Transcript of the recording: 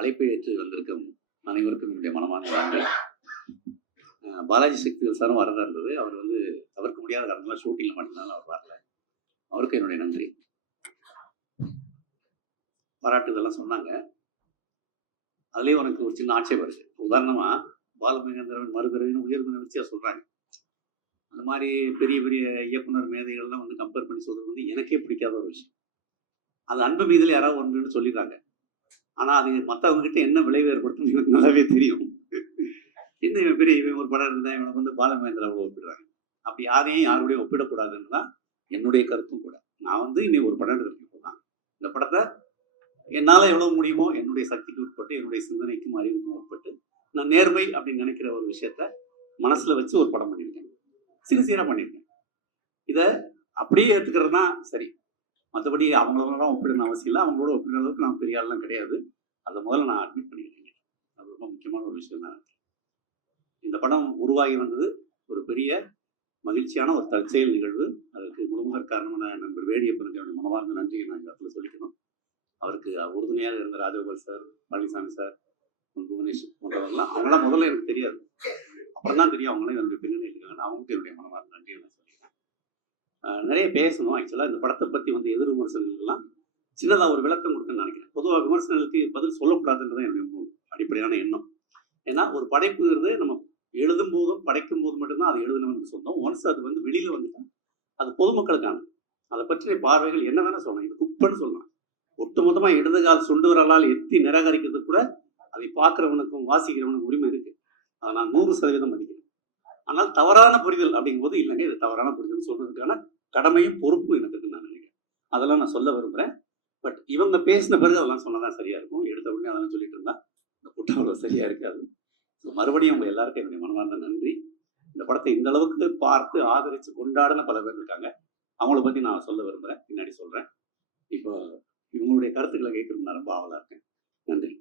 அழைப்பை ஏற்று வந்திருக்கும் அனைவருக்கும் என்னுடைய மனமான நன்றி பாலாஜி சக்திகள் சாரும் வரதா இருந்தது. அவர் வந்து தவிர்க்க முடியாத காரணத்தில் ஷூட்டிங்கில் மட்டும்தான் அவர் வரல. அவருக்கு என்னுடைய நன்றி. பாராட்டுதெல்லாம் சொன்னாங்க. அதுலேயும் உனக்கு ஒரு சின்ன ஆட்சேபம் இருக்கு. உதாரணமாக பாலமகேந்திரன் மறுபிறவின்னு உயர்வு நிகழ்ச்சியாக சொல்கிறாங்க அந்த மாதிரி பெரிய பெரிய இயக்குனர் மேதைகள்லாம் வந்து கம்பேர் பண்ணி சொல்கிறது வந்து எனக்கே பிடிக்காத ஒரு விஷயம். அது அன்பு மீதில் யாராவது ஒன்றுன்னு சொல்லிடுறாங்க. ஆனால் அது மற்றவங்க கிட்ட என்ன விளைவு ஏற்படுத்தும் இவனுக்கு நல்லாவே தெரியும். என்ன இவன் பெரிய இவன் ஒரு படம் இருந்தால் இவனுக்கு வந்து பாலமகேந்திராவோட ஒப்பிடுறாங்க. அப்படி யாரையும் யாரோடையும் ஒப்பிடக்கூடாதுன்னு தான் என்னுடைய கருத்தும் கூட. நான் வந்து இன்னைக்கு ஒரு படம் எடுத்துருக்கேன் தான் இந்த படத்தை என்னால் எவ்வளோ முடியுமோ என்னுடைய சக்திக்கு உட்பட்டு என்னுடைய சிந்தனைக்கும் அறிவுக்கும் உட்பட்டு நான் நேர்மை அப்படின்னு நினைக்கிற ஒரு விஷயத்த மனசில் வச்சு ஒரு படம் பண்ணியிருக்கேன். சின்சியராக பண்ணியிருக்கேன். இதை அப்படியே ஏற்றுக்கிறதுனா சரி. மற்றபடி அவங்களோட ஒப்பிடணும் அவசியம் இல்லை. அவங்களோட ஒப்பிடுற அளவுக்கு நான் பெரிய ஆள்லாம் கிடையாது. அதை முதல்ல நான் அட்மிட் பண்ணிக்கிறேன். அது ரொம்ப முக்கியமான ஒரு விஷயம் தான். இந்த படம் உருவாகி வந்தது ஒரு பெரிய மகிழ்ச்சியான ஒரு தற்செயல் நிகழ்வு. அதற்கு முழுமுதற் காரணமான நண்பர் வேடியப்பனுக்கு என்னுடைய மனமார்ந்த நன்றியை நான் இந்த இடத்துல சொல்லிக்கணும். அவருக்கு உறுதுணையாக இருந்த ராஜகோபால் சார் பழனிசாமி சார் புவனேஷ் போன்றவர்கள்லாம் அவங்களாம் முதல்ல எனக்கு தெரியாது. அப்புறம் தான் தெரியும் அவங்களே என்னுடைய பின்னணி இருக்காங்க அவங்களுக்கு என்னுடைய மனமார்ந்த நன்றியை நான் சொல்லிக்கிறேன். நிறைய பேசணும். ஆக்சுவலாக இந்த படத்தை பற்றி வந்து எதிர் விமர்சனங்கள்லாம் சின்னதாக ஒரு விளக்கம் கொடுக்குன்னு நினைக்கிறேன். பொதுவாக விமர்சனங்களுக்கு பதில் சொல்லக்கூடாதுன்றது என்னுடைய மு- அடிப்படையான எண்ணம். ஏன்னா ஒரு படைப்புங்கிறது நம்ம எழுதும் போதும் படைக்கும் போது மட்டும்தான் அது எழுதணும்னு சொன்னோம். ஒன்ஸ் அது வந்து வெளியில் வந்துட்டா அது பொதுமக்களுக்கான அதை பற்றிய பார்வைகள் என்ன வேணால் சொல்லலாம். இது குப்பன்னு சொல்லலாம். ஒட்டுமொத்தமாக இடதுகால் சுண்டு விரலால் எத்தி நிராகரிக்கிறது கூட அதை பார்க்குறவனுக்கும் வாசிக்கிறவனுக்கும் உரிமை இருக்குது அதை நான் நூறு சதவீதம் மதிக்கிறேன் ஆனால் தவறான புரிதல் அப்படிங்கும்போது இல்லைங்க இது தவறான புரிதல் சொல்றதுக்கான கடமையும் பொறுப்பும் எனக்கு நான் நினைக்கிறேன். அதெல்லாம் நான் சொல்ல விரும்புகிறேன் பட் இவங்க பேசின பிறகு அதெல்லாம் சொன்னதான் சரியா இருக்கும். எடுத்த உடனே அதெல்லாம் சொல்லிட்டு இருந்தா இந்த கூட்டம் அவ்வளோ சரியா இருக்காது. ஸோ மறுபடியும் உங்க எல்லாருக்கும் என்னுடைய மனமார்ந்த நன்றி. இந்த படத்தை இந்த அளவுக்கு பார்த்து ஆதரித்து கொண்டாடின பல பேர் இருக்காங்க. அவங்கள பத்தி நான் சொல்ல விரும்புறேன். பின்னாடி சொல்றேன். இப்போ இவங்களுடைய கருத்துக்களை கேட்கறது நான் ரொம்ப ஆவலா இருக்கேன். நன்றி.